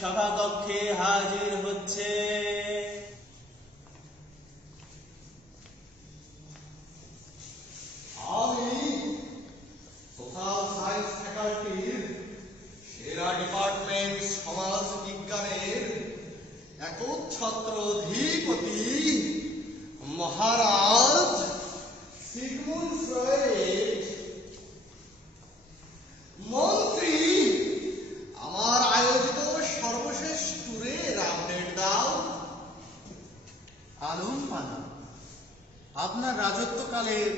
সভাকক্ষে হাজির হচ্ছে। আমি সোশ্যাল সায়েন্স ফ্যাকাল্টির সেরা ডিপার্টমেন্ট সমাজ বিজ্ঞানের মহারাজ সিগমুন্ড ফ্রয়েড মন্ত্রী আমার আয়োজিত সর্বশেষ ট্যুরের আপডেট দাও আলম পানা আপনার রাজত্বকালের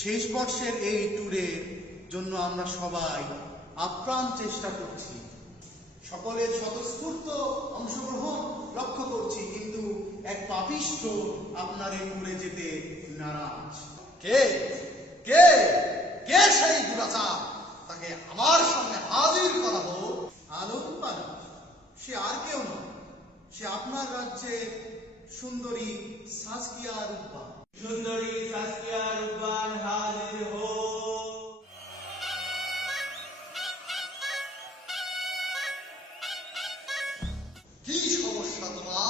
শেষ বর্ষের এই ট্যুরের জন্য আমরা সবাই আপ্রাণ চেষ্টা করছি। সকলের স্বতঃস্ফূর্ত অংশগ্রহণ লক্ষ্য করছি কিন্তু এক পাপিষ্ঠ আপনার এই ট্যুরে যেতে নারাজ। কে? কে? কে সেই দুরাচার? তাকে আমার সামনে হাজির করা হোক। আলম সে আর কেউ নয়। সে আপনার রাজ্যের সুন্দরী সাজকিয়া রূপা। সুন্দরী সাসকিয়া রূপবান হাজির হো কি সমস্যা তোমার?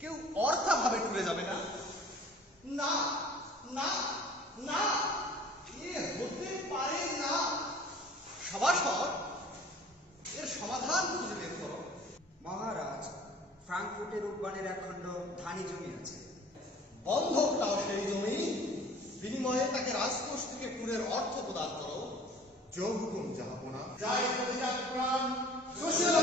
কেউ অর্থাভাবে টুরে যাবে না? না না না এ হতে পারে না। সভাসদ এর সমাধান খুঁজে বের করো। মহারাজ ফ্রাঙ্কফুটের উদ্যানের একখণ্ড ধানি জমি আছে। বন্ধক দাও সেই জমি। বিনিময়ে তাকে রাজকোষ থেকে পুরের অর্থ প্রদান করো। যৌহুকুম যাই প্রাণ। সুশীল